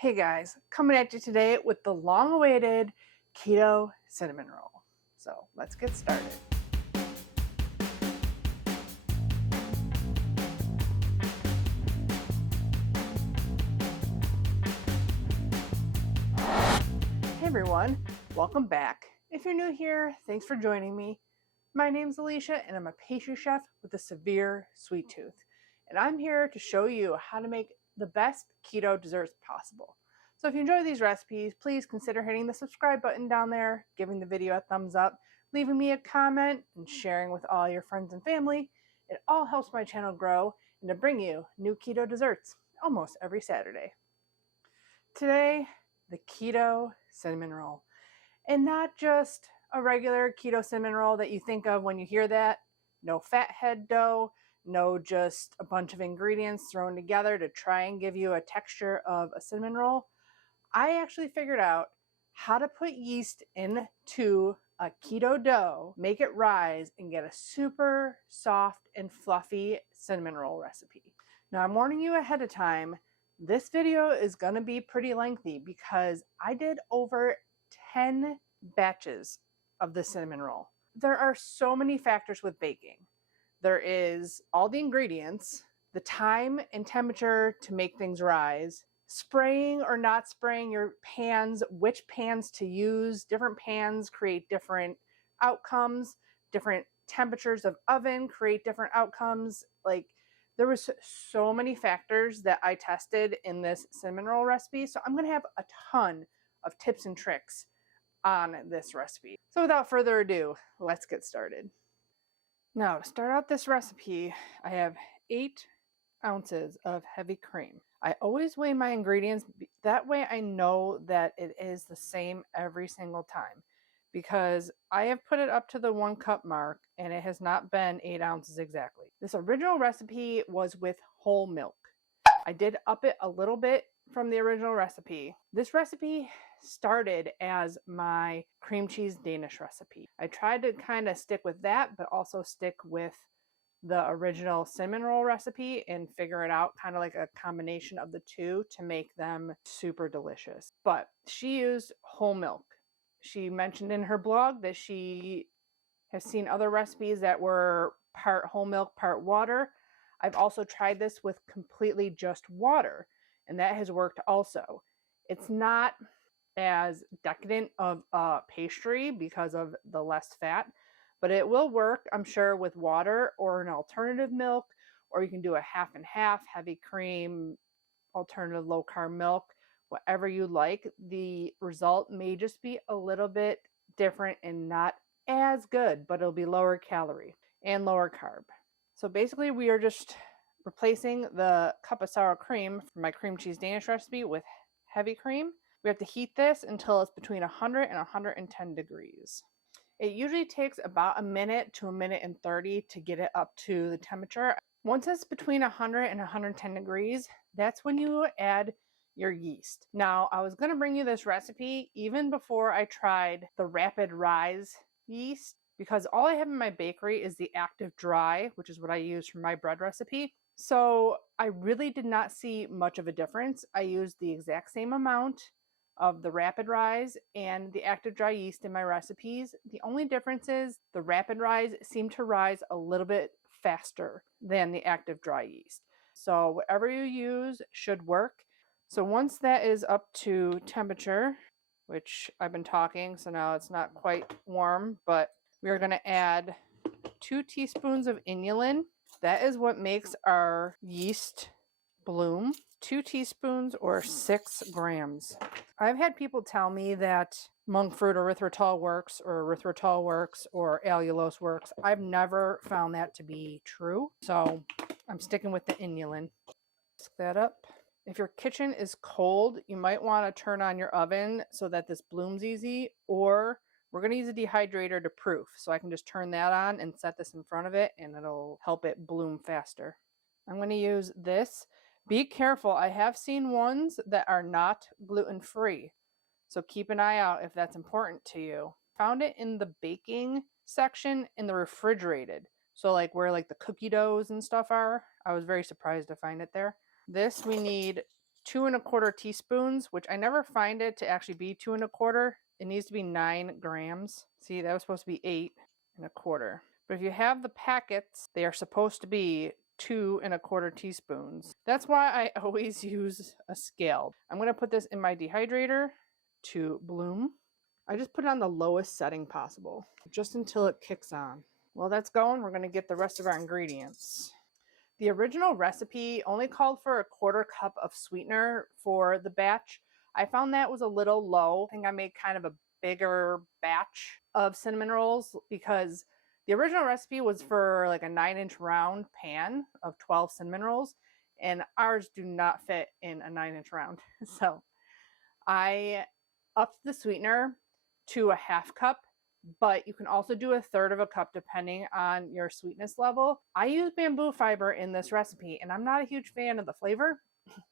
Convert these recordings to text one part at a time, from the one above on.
Hey guys, coming at you today with the long-awaited keto cinnamon roll. So let's get started. Hey everyone, welcome back. If you're new here, thanks for joining me. My name's Alycia and I'm a pastry chef with a severe sweet tooth. And I'm here to show you how to make the best keto desserts possible. So if you enjoy these recipes, please consider hitting the subscribe button down there, giving the video a thumbs up, leaving me a comment, and sharing with all your friends and family. It all helps my channel grow and to bring you new keto desserts almost every Saturday. Today, the keto cinnamon roll. And not just a regular keto cinnamon roll that you think of when you hear that. No fathead dough, no just a bunch of ingredients thrown together to try and give you a texture of a cinnamon roll. I actually figured out how to put yeast into a keto dough, make it rise, and get a super soft and fluffy cinnamon roll recipe. Now I'm warning you ahead of time, this video is going to be pretty lengthy because I did over 10 batches of the cinnamon roll. There are so many factors with baking. There is all the ingredients, the time and temperature to make things rise, spraying or not spraying your pans, which pans to use. Different pans create different outcomes, different temperatures of oven create different outcomes. Like, there was so many factors that I tested in this cinnamon roll recipe, so I'm going to have a ton of tips and tricks on this recipe. So without further ado, let's get started. Now, to start out this recipe, I have 8 ounces of heavy cream. I always weigh my ingredients, that way I know that it is the same every single time, because I have put it up to the 1 cup mark and it has not been 8 ounces exactly. This original recipe was with whole milk. I did up it a little bit from the original recipe. This recipe started as my cream cheese Danish recipe. I tried to kind of stick with that, but also stick with the original cinnamon roll recipe and figure it out, kind of like a combination of the two to make them super delicious. But she used whole milk. She mentioned in her blog that she has seen other recipes that were part whole milk, part water. I've also tried this with completely just water, and that has worked also. It's not as decadent of a pastry because of the less fat, but it will work, I'm sure, with water or an alternative milk, or you can do a half and half, heavy cream, alternative low carb milk, whatever you like. The result may just be a little bit different and not as good, but it'll be lower calorie and lower carb. So basically we are just replacing the cup of sour cream from my cream cheese Danish recipe with heavy cream. We have to heat this until it's between 100 and 110 degrees. It usually takes about a minute to a minute and 30 to get it up to the temperature. Once it's between 100 and 110 degrees, that's when you add your yeast. Now, I was going to bring you this recipe even before I tried the rapid rise yeast, because all I have in my bakery is the active dry, which is what I use for my bread recipe. So I really did not see much of a difference. I used the exact same amount of the rapid rise and the active dry yeast in my recipes. The only difference is the rapid rise seemed to rise a little bit faster than the active dry yeast. So whatever you use should work. So once that is up to temperature, which I've been talking, so now it's not quite warm, but we are going to add 2 teaspoons of inulin. That is what makes our yeast bloom. 2 teaspoons or 6 grams. I've had people tell me that monk fruit erythritol works or erythritol works or allulose works. I've never found that to be true, so I'm sticking with the inulin. Whisk that up. If your kitchen is cold, you might want to turn on your oven so that this blooms easy, or we're going to use a dehydrator to proof, so I can just turn that on and set this in front of it and it'll help it bloom faster. I'm going to use this. Be careful, I have seen ones that are not gluten-free, so keep an eye out if that's important to you. Found it in the baking section in the refrigerated, so like where like the cookie doughs and stuff are. I was very surprised to find it there. This we need 2¼ teaspoons, which I never find it to actually be 2¼ It needs to be 9 grams. See, that was supposed to be 8¼ But if you have the packets, they are supposed to be 2¼ teaspoons. That's why I always use a scale. I'm going to put this in my dehydrator to bloom. I just put it on the lowest setting possible, just until it kicks on. While that's going, we're going to get the rest of our ingredients. The original recipe only called for 1/4 cup of sweetener for the batch. I found that was a little low. I think I made kind of a bigger batch of cinnamon rolls because the original recipe was for like a 9-inch round pan of 12 cinnamon rolls, and ours do not fit in a 9-inch round. So I upped the sweetener to a 1/2 cup, but you can also do 1/3 cup depending on your sweetness level. I use bamboo fiber in this recipe, and I'm not a huge fan of the flavor,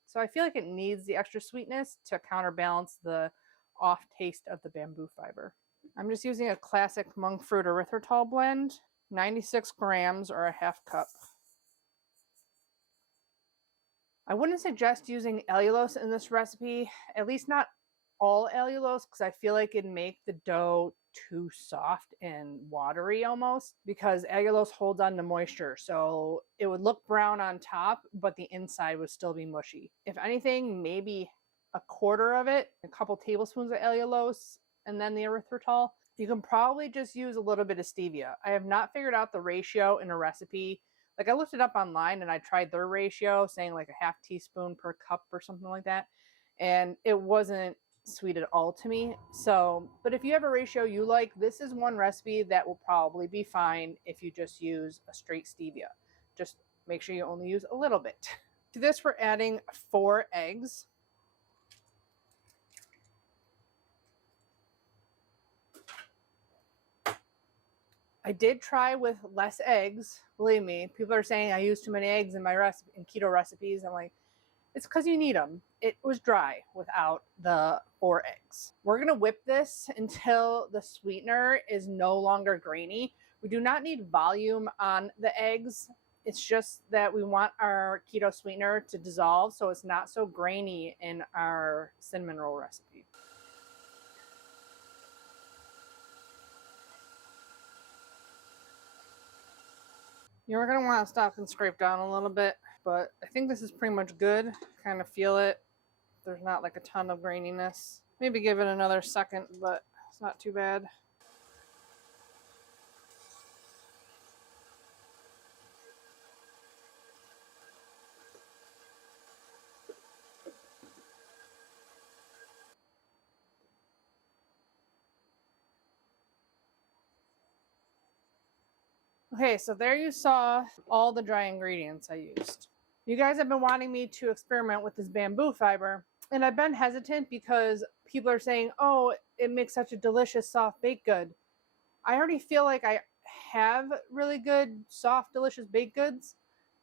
so I feel like it needs the extra sweetness to counterbalance the off taste of the bamboo fiber. I'm just using a classic monk fruit erythritol blend, 96 grams or a 1/2 cup. I wouldn't suggest using allulose in this recipe, at least not all allulose, because I feel like it'd make the dough too soft and watery almost, because allulose holds on to moisture, so it would look brown on top but the inside would still be mushy. If anything, maybe 1/4 of it, a couple tablespoons of allulose, and then the erythritol. You can probably just use a little bit of stevia. I have not figured out the ratio in a recipe. Like, I looked it up online and I tried their ratio, saying like a 1/2 teaspoon per cup or something like that, and it wasn't sweet at all to me. So, but if you have a ratio you like, this is one recipe that will probably be fine if you just use a straight stevia. Just make sure you only use a little bit. To this, we're adding 4 eggs. I did try with less eggs. Believe me, people are saying I use too many eggs in my recipe, in keto recipes. I'm like, it's because you need them. It was dry without the 4 eggs. We're going to whip this until the sweetener is no longer grainy. We do not need volume on the eggs. It's just that we want our keto sweetener to dissolve so it's not so grainy in our cinnamon roll recipe. You're going to want to stop and scrape down a little bit, but I think this is pretty much good. Kind of feel it. There's not like a ton of graininess. Maybe give it another second, but it's not too bad. Okay, so there you saw all the dry ingredients I used. You guys have been wanting me to experiment with this bamboo fiber, and I've been hesitant because people are saying, oh, it makes such a delicious soft baked good. I already feel like I have really good, soft, delicious baked goods.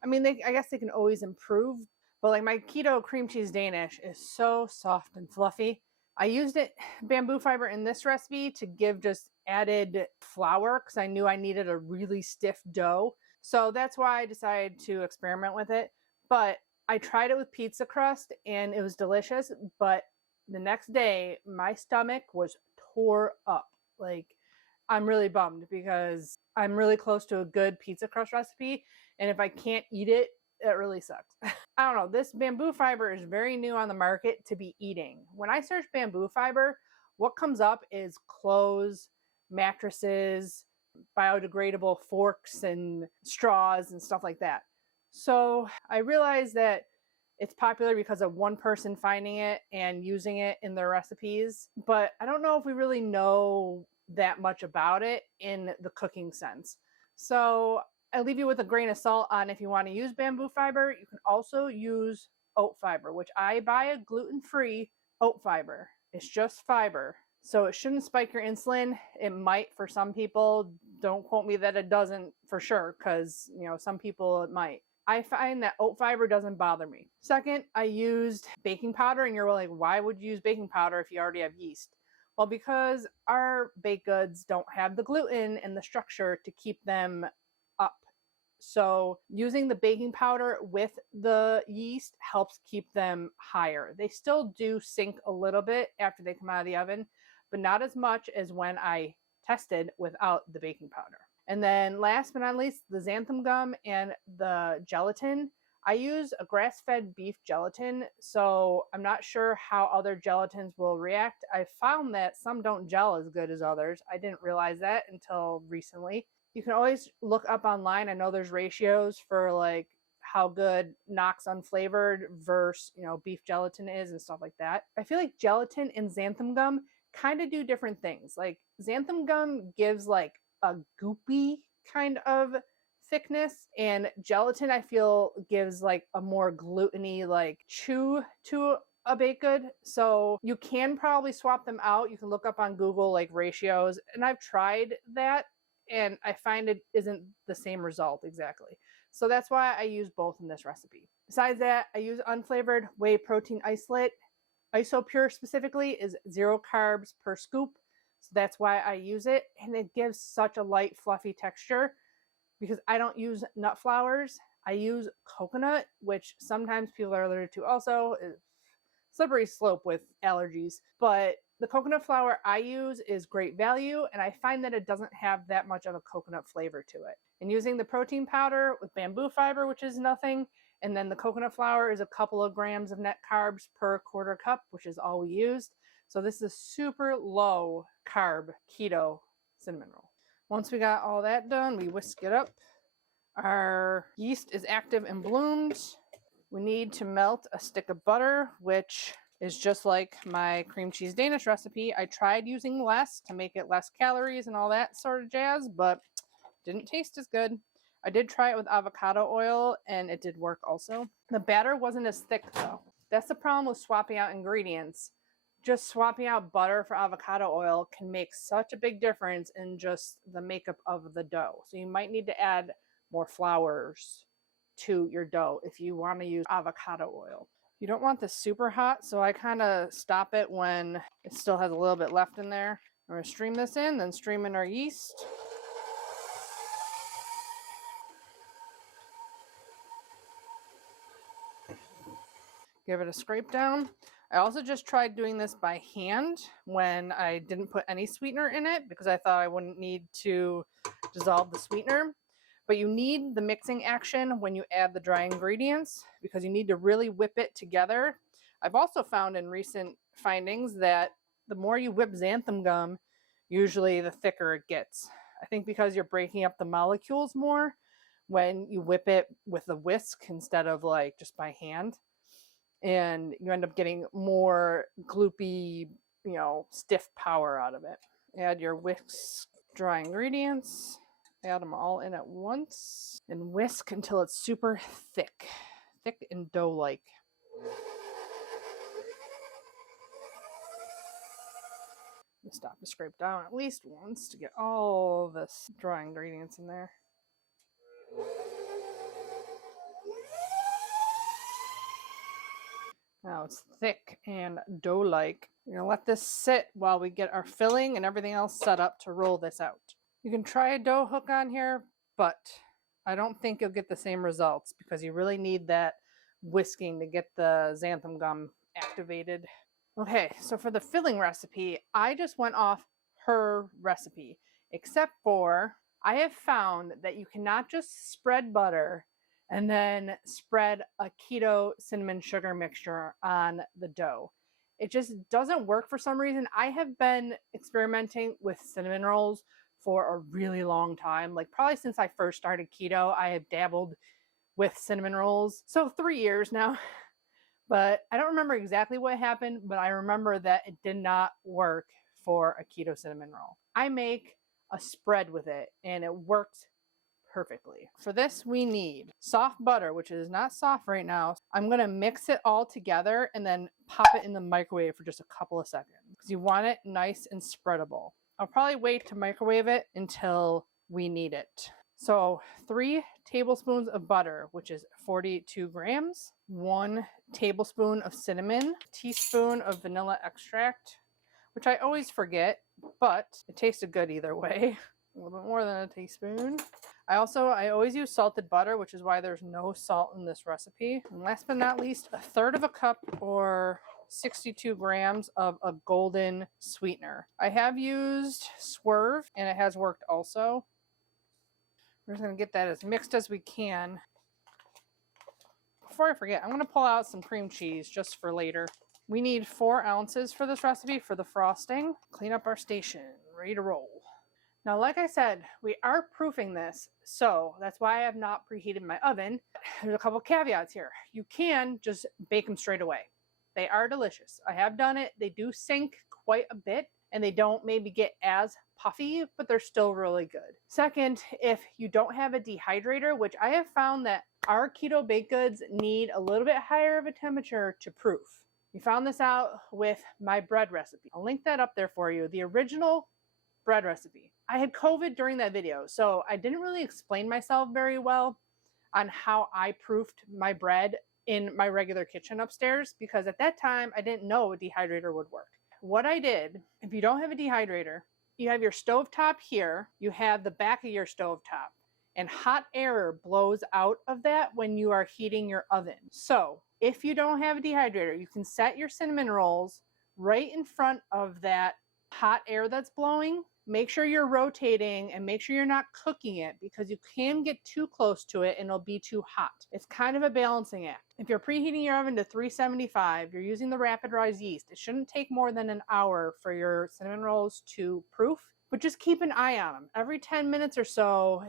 I mean, I guess they can always improve, but like my keto cream cheese Danish is so soft and fluffy. I used bamboo fiber in this recipe to give just added flour because I knew I needed a really stiff dough. So that's why I decided to experiment with it. But I tried it with pizza crust and it was delicious. But the next day, my stomach was tore up. Like, I'm really bummed because I'm really close to a good pizza crust recipe. And if I can't eat it, it really sucks. I don't know. This bamboo fiber is very new on the market to be eating. When I search bamboo fiber, what comes up is clothes, mattresses, biodegradable forks and straws and stuff like that. So I realized that it's popular because of one person finding it and using it in their recipes. But I don't know if we really know that much about it in the cooking sense. So I leave you with a grain of salt on if you want to use bamboo fiber. You can also use oat fiber, which I buy a gluten-free oat fiber. It's just fiber, so it shouldn't spike your insulin. It might for some people. Don't quote me that it doesn't for sure, because some people it might. I find that oat fiber doesn't bother me. Second, I used baking powder, and you're like, why would you use baking powder if you already have yeast? Well, because our baked goods don't have the gluten and the structure to keep them up So using the baking powder with the yeast helps keep them higher. They still do sink a little bit after they come out of the oven, but not as much as when I tested without the baking powder. And then last but not least, the xanthan gum and the gelatin. I use a grass-fed beef gelatin, so I'm not sure how other gelatins will react. I found that some don't gel as good as others. I didn't realize that until recently. You can always look up online. I know there's ratios for like how good Knox unflavored versus, beef gelatin is and stuff like that. I feel like gelatin and xanthan gum kind of do different things. Like xanthan gum gives like a goopy kind of thickness, and gelatin I feel gives like a more gluteny like chew to a baked good. So you can probably swap them out. You can look up on Google like ratios, and I've tried that and I find it isn't the same result exactly. So that's why I use both in this recipe. Besides that, I use unflavored whey protein isolate. Isopure specifically is 0 carbs per scoop. So that's why I use it, and it gives such a light fluffy texture. Because I don't use nut flours, I use coconut, which sometimes people are allergic to also. Slippery slope with allergies. But the coconut flour I use is great value, and I find that it doesn't have that much of a coconut flavor to it. And using the protein powder with bamboo fiber, which is nothing, and then the coconut flour is a couple of grams of net carbs per quarter cup, which is all we used. So this is a super low carb keto cinnamon roll. Once we got all that done, we whisk it up. Our yeast is active and bloomed. We need to melt a stick of butter, which is just like my cream cheese Danish recipe. I tried using less to make it less calories and all that sort of jazz, but didn't taste as good. I did try it with avocado oil, and it did work also. The batter wasn't as thick, though. That's the problem with swapping out ingredients. Just swapping out butter for avocado oil can make such a big difference in just the makeup of the dough. So you might need to add more flours to your dough if you want to use avocado oil. You don't want this super hot, so I kind of stop it when it still has a little bit left in there. We're going to stream this in, then stream in our yeast. Give it a scrape down. I also just tried doing this by hand when I didn't put any sweetener in it because I thought I wouldn't need to dissolve the sweetener. But you need the mixing action when you add the dry ingredients because you need to really whip it together. I've also found in recent findings that the more you whip xanthan gum, usually the thicker it gets. I think because you're breaking up the molecules more when you whip it with a whisk instead of like just by hand. And you end up getting more gloopy, stiff power out of it. Add your whisk dry ingredients. Add them all in at once. And whisk until it's super thick. Thick and dough-like. Stop to scrape down at least once to get all this dry ingredients in there. Now it's thick and dough-like. We're gonna let this sit while we get our filling and everything else set up to roll this out. You can try a dough hook on here, but I don't think you'll get the same results because you really need that whisking to get the xanthan gum activated. Okay, so for the filling recipe, I just went off her recipe, except for I have found that you cannot just spread butter and then spread a keto cinnamon sugar mixture on the dough. It just doesn't work for some reason. I have been experimenting with cinnamon rolls for a really long time. Like probably since I first started keto, I have dabbled with cinnamon rolls. So 3 years now. But I don't remember exactly what happened, but I remember that it did not work for a keto cinnamon roll. I make a spread with it and it works perfectly. For this, we need soft butter, which is not soft right now. I'm going to mix it all together and then pop it in the microwave for just a couple of seconds because you want it nice and spreadable. I'll probably wait to microwave it until we need it. So 3 tablespoons of butter, which is 42 grams, 1 tablespoon of cinnamon, teaspoon of vanilla extract, which I always forget, but it tasted good either way. A little bit more than a teaspoon. I always use salted butter, which is why there's no salt in this recipe. And last but not least, 1/3 of a cup or 62 grams of a golden sweetener. I have used Swerve and it has worked also. We're just going to get that as mixed as we can. Before I forget, I'm going to pull out some cream cheese just for later. We need 4 ounces for this recipe for the frosting. Clean up our station, ready to roll. Now, like I said, we are proofing this, so that's why I have not preheated my oven. There's a couple caveats here. You can just bake them straight away. They are delicious. I have done it. They do sink quite a bit, and they don't maybe get as puffy, but they're still really good. Second, if you don't have a dehydrator, which I have found that our keto baked goods need a little bit higher of a temperature to proof. We found this out with my bread recipe. I'll link that up there for you. The original bread recipe. I had COVID during that video, so I didn't really explain myself very well on how I proofed my bread in my regular kitchen upstairs, because at that time I didn't know a dehydrator would work. What I did, if you don't have a dehydrator, you have your stovetop here, you have the back of your stovetop, and hot air blows out of that when you are heating your oven. So if you don't have a dehydrator, you can set your cinnamon rolls right in front of that hot air that's blowing. Make sure you're rotating and make sure you're not cooking it, because you can get too close to it and it'll be too hot. It's kind of a balancing act. If you're preheating your oven to 375, you're using the rapid rise yeast. It shouldn't take more than an hour for your cinnamon rolls to proof, but just keep an eye on them. Every 10 minutes or so,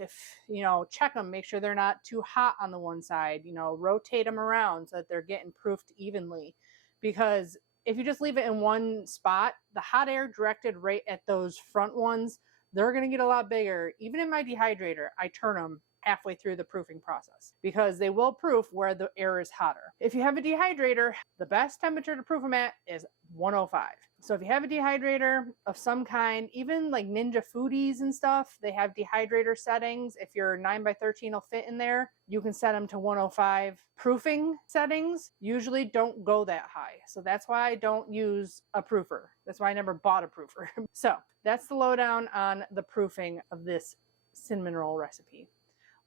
check them, make sure they're not too hot on the one side, rotate them around so that they're getting proofed evenly. Because if you just leave it in one spot, the hot air directed right at those front ones, they're going to get a lot bigger. Even in my dehydrator, I turn them halfway through the proofing process because they will proof where the air is hotter. If you have a dehydrator, the best temperature to proof them at is 105. So if you have a dehydrator of some kind, even like Ninja Foodies and stuff, they have dehydrator settings. If your 9x13 will fit in there, you can set them to 105. Proofing settings usually don't go that high. So that's why I don't use a proofer. That's why I never bought a proofer. So that's the lowdown on the proofing of this cinnamon roll recipe.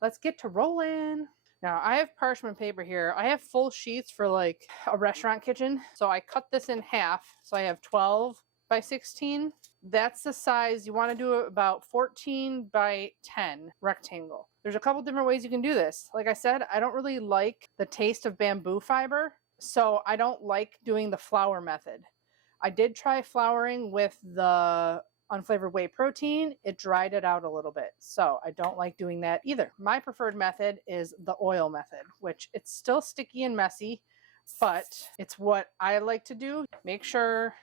Let's get to rolling. Now, I have parchment paper here. I have full sheets for like a restaurant kitchen. So I cut this in half. So I have 12 by 16. That's the size. You want to do about 14 by 10 rectangle. There's a couple different ways you can do this. Like I said, I don't really like the taste of bamboo fiber. So I don't like doing the flour method. I did try flouring with the unflavored whey protein. It dried it out a little bit, so I don't like doing that either. My preferred method is the oil method, which it's still sticky and messy, but it's what I like to do. Make sure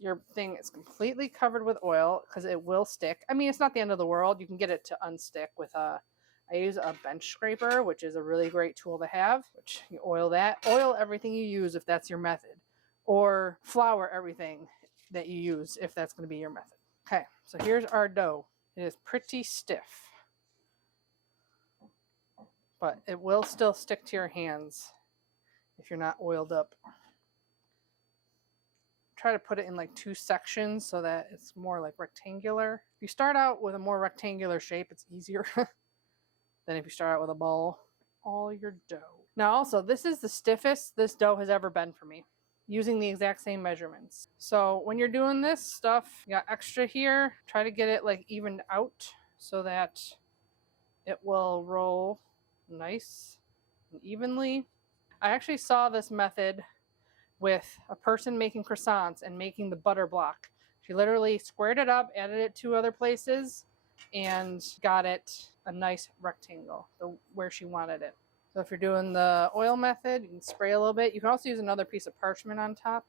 your thing is completely covered with oil because it will stick. I mean, it's not the end of the world. You can get it to unstick with I use a bench scraper, which is a really great tool to have, which you oil that. Oil everything you use if that's your method, or flour everything that you use if that's going to be your method. Okay, so here's our dough. It is pretty stiff, but it will still stick to your hands if you're not oiled up. Try to put it in like 2 sections so that it's more like rectangular. If you start out with a more rectangular shape, it's easier than if you start out with a ball. All your dough. Now also, this is the stiffest this dough has ever been for me, using the exact same measurements. So when you're doing this stuff, you got extra here, try to get it like evened out so that it will roll nice and evenly. I actually saw this method with a person making croissants and making the butter block. She literally squared it up, added it 2 other places, and got it a nice rectangle where she wanted it. So if you're doing the oil method, you can spray a little bit. You can also use another piece of parchment on top.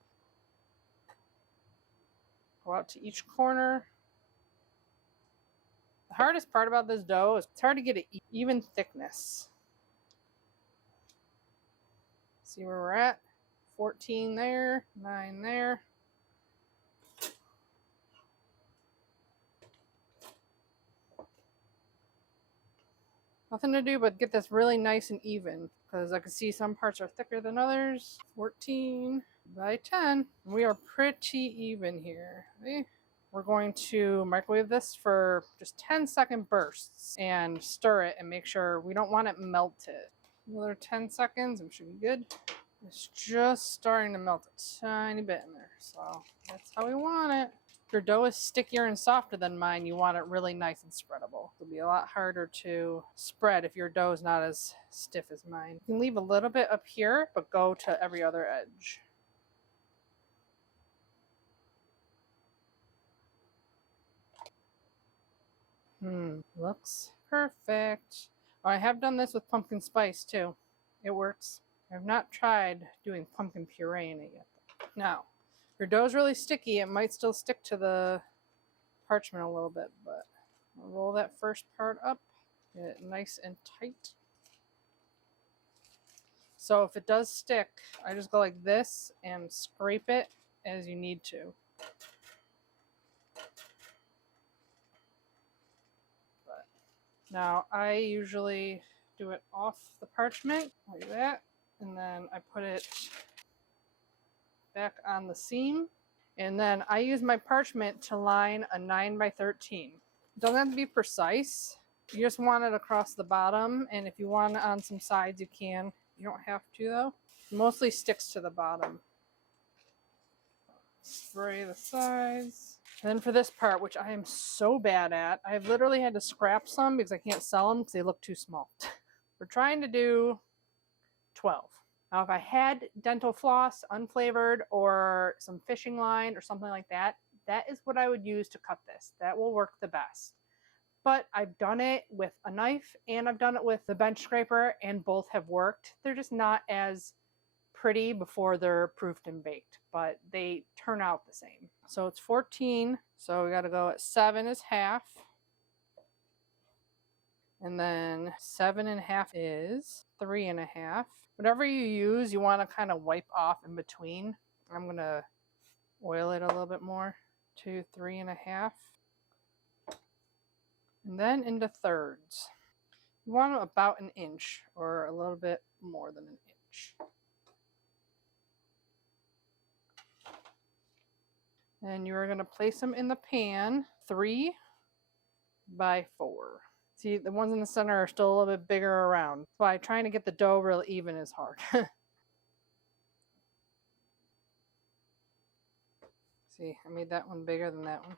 Go out to each corner. The hardest part about this dough is it's hard to get an even thickness. See where we're at? 14 there, 9 there. Nothing to do but get this really nice and even, because I can see some parts are thicker than others. 14 by 10. We are pretty even here. Okay? we're going to microwave this for just 10-second bursts and stir it and make sure we don't want it melted. Another 10 seconds and we should be good. It's just starting to melt a tiny bit in there, so that's how we want it. If your dough is stickier and softer than mine, you want it really nice and spreadable. It'll be a lot harder to spread if your dough is not as stiff as mine. You can leave a little bit up here, but go to every other edge. Looks perfect. Oh, I have done this with pumpkin spice too. It works. I have not tried doing pumpkin puree in it yet. Now, if your dough is really sticky, it might still stick to the parchment a little bit, but I'll roll that first part up, get it nice and tight. So if it does stick, I just go like this and scrape it as you need to. But now I usually do it off the parchment like that, and then I put it back on the seam, and then I use my parchment to line a 9x13. It doesn't have to be precise. You just want it across the bottom, and if you want it on some sides, you can. You don't have to though. It mostly sticks to the bottom. Spray the sides. And then for this part, which I am so bad at, I've literally had to scrap some because I can't sell them because they look too small. We're trying to do 12. Now, if I had dental floss, unflavored, or some fishing line or something like that, that is what I would use to cut this. That will work the best. But I've done it with a knife and I've done it with the bench scraper, and both have worked. They're just not as pretty before they're proofed and baked, but they turn out the same. So it's 14, so we got to go at 7 is half. And then 7.5 is 3.5. Whatever you use, you want to kind of wipe off in between. I'm going to oil it a little bit more to 3.5. And then into thirds. You want about an inch or a little bit more than an inch. And you're going to place them in the pan 3 by 4. See, the ones in the center are still a little bit bigger around. That's why trying to get the dough real even is hard. See, I made that one bigger than that one.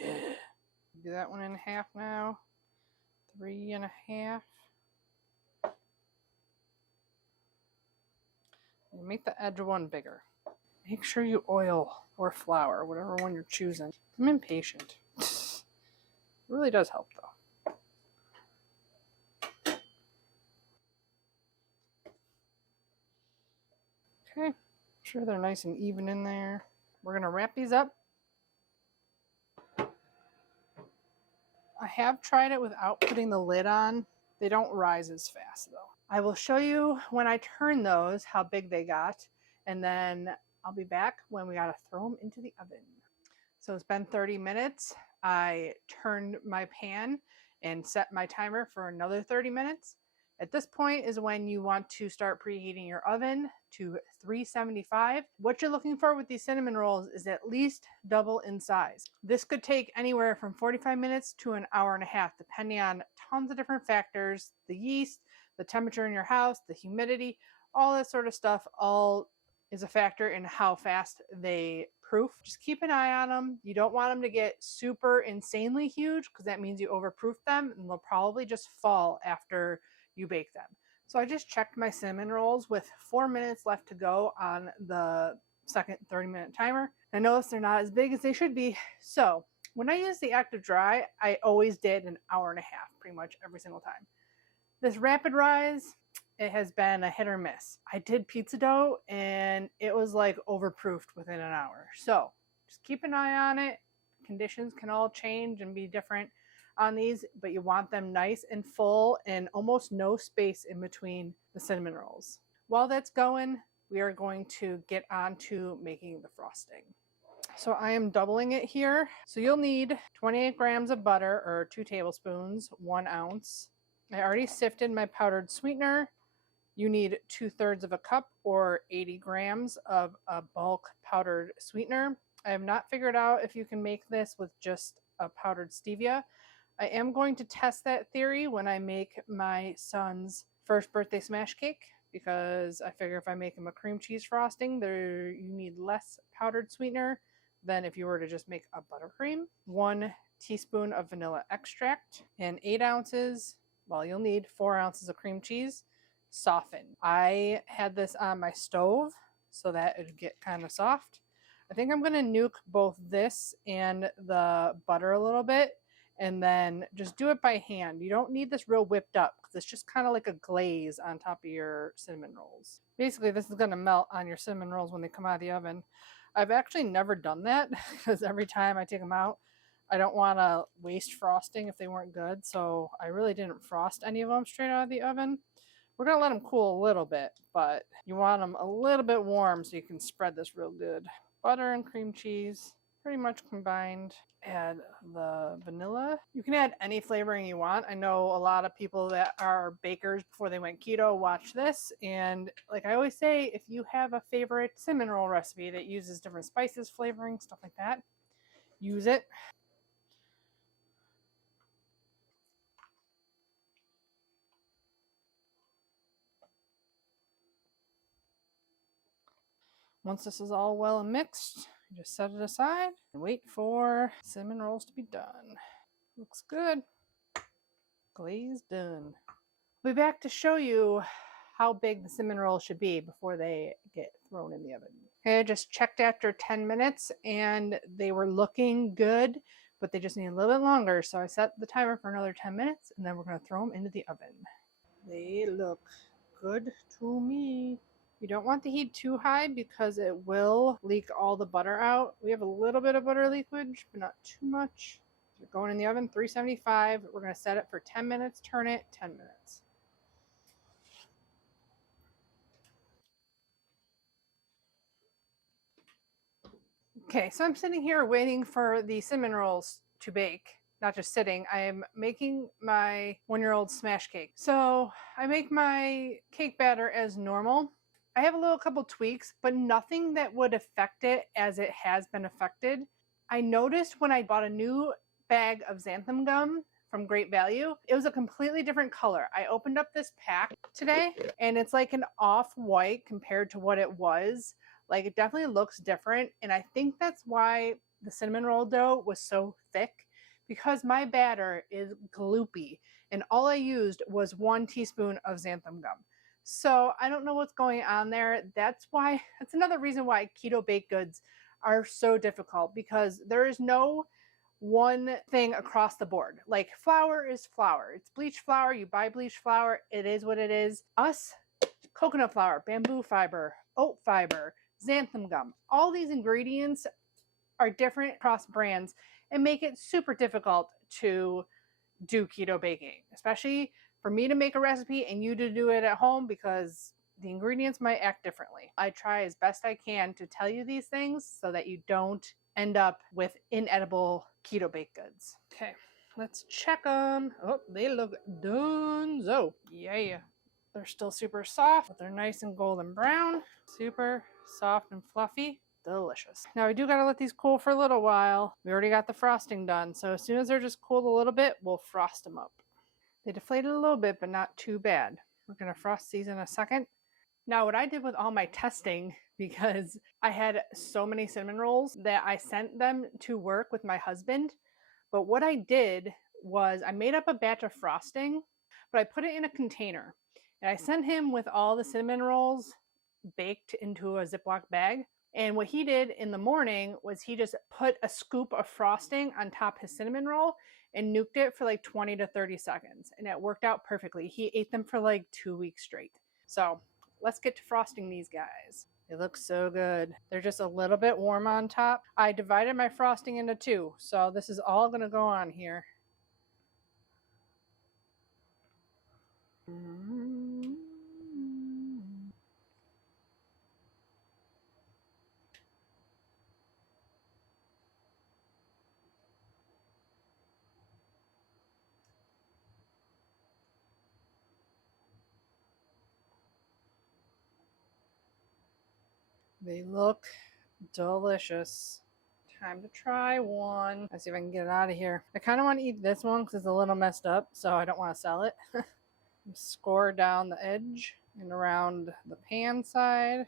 Yeah. Do that one in half now. 3.5. And make the edge one bigger. Make sure you oil or flour, whatever one you're choosing. I'm impatient. It really does help though. Okay, make sure they're nice and even in there. We're going to wrap these up. I have tried it without putting the lid on. They don't rise as fast though. I will show you when I turn those how big they got, and then I'll be back when we got to throw them into the oven. So it's been 30 minutes. I turned my pan and set my timer for another 30 minutes. At this point is when you want to start preheating your oven to 375. What you're looking for with these cinnamon rolls is at least double in size. This could take anywhere from 45 minutes to an hour and a half, depending on tons of different factors, the yeast, the temperature in your house, the humidity, all that sort of stuff, all is a factor in how fast they proof. Just keep an eye on them. You don't want them to get super insanely huge because that means you overproof them and they'll probably just fall after you bake them. So I just checked my cinnamon rolls with 4 minutes left to go on the second 30-minute timer. I noticed they're not as big as they should be. So when I use the active dry, I always did an hour and a half pretty much every single time. This rapid rise, it has been a hit or miss. I did pizza dough and it was like overproofed within an hour. So just keep an eye on it. Conditions can all change and be different on these, but you want them nice and full and almost no space in between the cinnamon rolls. While that's going, we are going to get on to making the frosting. So I am doubling it here. So you'll need 28 grams of butter or 2 tablespoons, 1 ounce. I already sifted my powdered sweetener. You need 2/3 of a cup or 80 grams of a bulk powdered sweetener. I have not figured out if you can make this with just a powdered stevia. I am going to test that theory when I make my son's first birthday smash cake, because I figure if I make him a cream cheese frosting, you need less powdered sweetener than if you were to just make a buttercream. 1 teaspoon of vanilla extract and 8 ounces, well, you'll need 4 ounces of cream cheese softened. I had this on my stove so that it would get kind of soft. I think I'm going to nuke both this and the butter a little bit and then just do it by hand. You don't need this real whipped up because it's just kind of like a glaze on top of your cinnamon rolls. Basically, this is going to melt on your cinnamon rolls when they come out of the oven. I've actually never done that because every time I take them out, I don't want to waste frosting if they weren't good, so I really didn't frost any of them straight out of the oven. We're going to let them cool a little bit, but you want them a little bit warm so you can spread this real good. Butter and cream cheese pretty much combined. Add the vanilla. You can add any flavoring you want. I know a lot of people that are bakers before they went keto watch this, and like I always say, if you have a favorite cinnamon roll recipe that uses different spices, flavoring, stuff like that, use it. Once this is all well mixed, you just set it aside and wait for cinnamon rolls to be done. Looks good. Glaze done. I'll be back to show you how big the cinnamon rolls should be before they get thrown in the oven. Okay, I just checked after 10 minutes and they were looking good, but they just need a little bit longer. So I set the timer for another 10 minutes and then we're going to throw them into the oven. They look good to me. You don't want the heat too high because it will leak all the butter out. We have a little bit of butter leakage, but not too much. They're going in the oven, 375. We're going to set it for 10 minutes, turn it, 10 minutes. Okay, so I'm sitting here waiting for the cinnamon rolls to bake. Not just sitting, I am making my 1-year-old smash cake. So I make my cake batter as normal. I have a couple tweaks, but nothing that would affect it as it has been affected. I noticed when I bought a new bag of xanthan gum from Great Value, it was a completely different color. I opened up this pack today and it's like an off-white compared to what it was. Like, it definitely looks different, and I think that's why the cinnamon roll dough was so thick, because my batter is gloopy and all I used was 1 teaspoon of xanthan gum. So I don't know what's going on there. That's another reason why keto baked goods are so difficult, because there is no one thing across the board. Like, flour is flour. It's bleached flour. You buy bleached flour. It is what it is. Us, coconut flour, bamboo fiber, oat fiber, xanthan gum. All these ingredients are different across brands and make it super difficult to do keto baking, especially for me to make a recipe and you to do it at home, because the ingredients might act differently. I try as best I can to tell you these things so that you don't end up with inedible keto baked goods. Okay, let's check them. Oh, they look done. So, yeah. They're still super soft, but they're nice and golden brown. Super soft and fluffy. Delicious. Now we do gotta let these cool for a little while. We already got the frosting done, so as soon as they're just cooled a little bit, we'll frost them up. They deflated a little bit, but not too bad. We're gonna frost these in a second. Now, what I did with all my testing, because I had so many cinnamon rolls that I sent them to work with my husband, but what I did was I made up a batch of frosting, but I put it in a container. And I sent him with all the cinnamon rolls baked into a Ziploc bag. And what he did in the morning was he just put a scoop of frosting on top his cinnamon roll and nuked it for like 20 to 30 seconds. And it worked out perfectly. He ate them for like 2 weeks straight. So let's get to frosting these guys. They look so good. They're just a little bit warm on top. I divided my frosting into 2. So this is all going to go on here. They look delicious. time to try one. Let's see if I can get it out of here. I kind of want to eat this one because it's a little messed up, so I don't want to sell it. Score down the edge and around the pan side. Make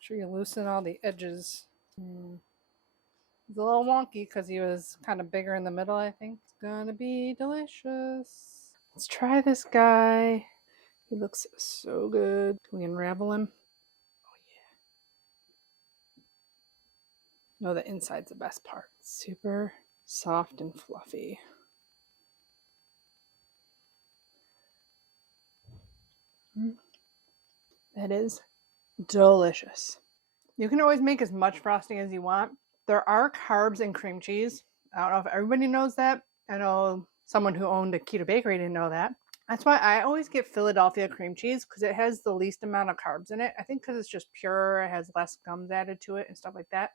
sure you loosen all the edges. It's a little wonky because he was kind of bigger in the middle, I think. It's gonna be delicious. Let's try this guy. He looks so good. Can we unravel him? Oh yeah. No, the inside's the best part. Super soft and fluffy. That is delicious. You can always make as much frosting as you want. There are carbs in cream cheese. I don't know if everybody knows that. I know someone who owned a keto bakery didn't know that. That's why I always get Philadelphia cream cheese because it has the least amount of carbs in it. I think because it's just pure, it has less gums added to it and stuff like that.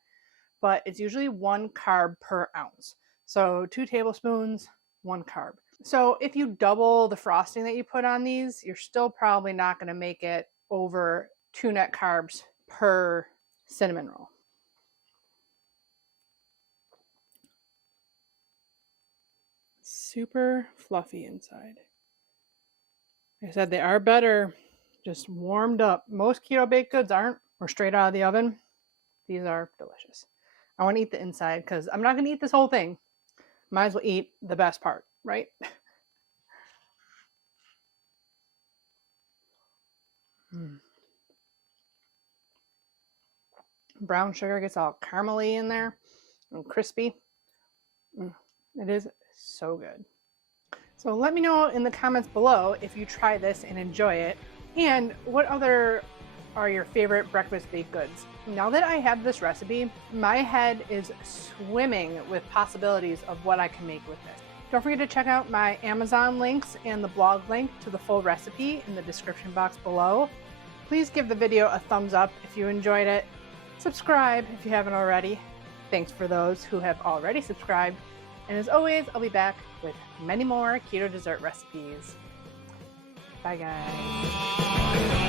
But it's usually 1 carb per ounce. So 2 tablespoons, 1 carb. So if you double the frosting that you put on these, you're still probably not going to make it over 2 net carbs per cinnamon roll. Super fluffy inside. Like I said, they are better just warmed up. Most keto baked goods aren't, or straight out of the oven. These are delicious. I want to eat the inside because I'm not going to eat this whole thing. Might as well eat the best part, right? Brown sugar gets all caramely in there and crispy. It is so good. So let me know in the comments below if you try this and enjoy it, and what other are your favorite breakfast baked goods. Now that I have this recipe, my head is swimming with possibilities of what I can make with this. Don't forget to check out my Amazon links and the blog link to the full recipe in the description box below. Please give the video a thumbs up if you enjoyed it. Subscribe if you haven't already. Thanks for those who have already subscribed. And as always, I'll be back with many more keto dessert recipes. Bye guys.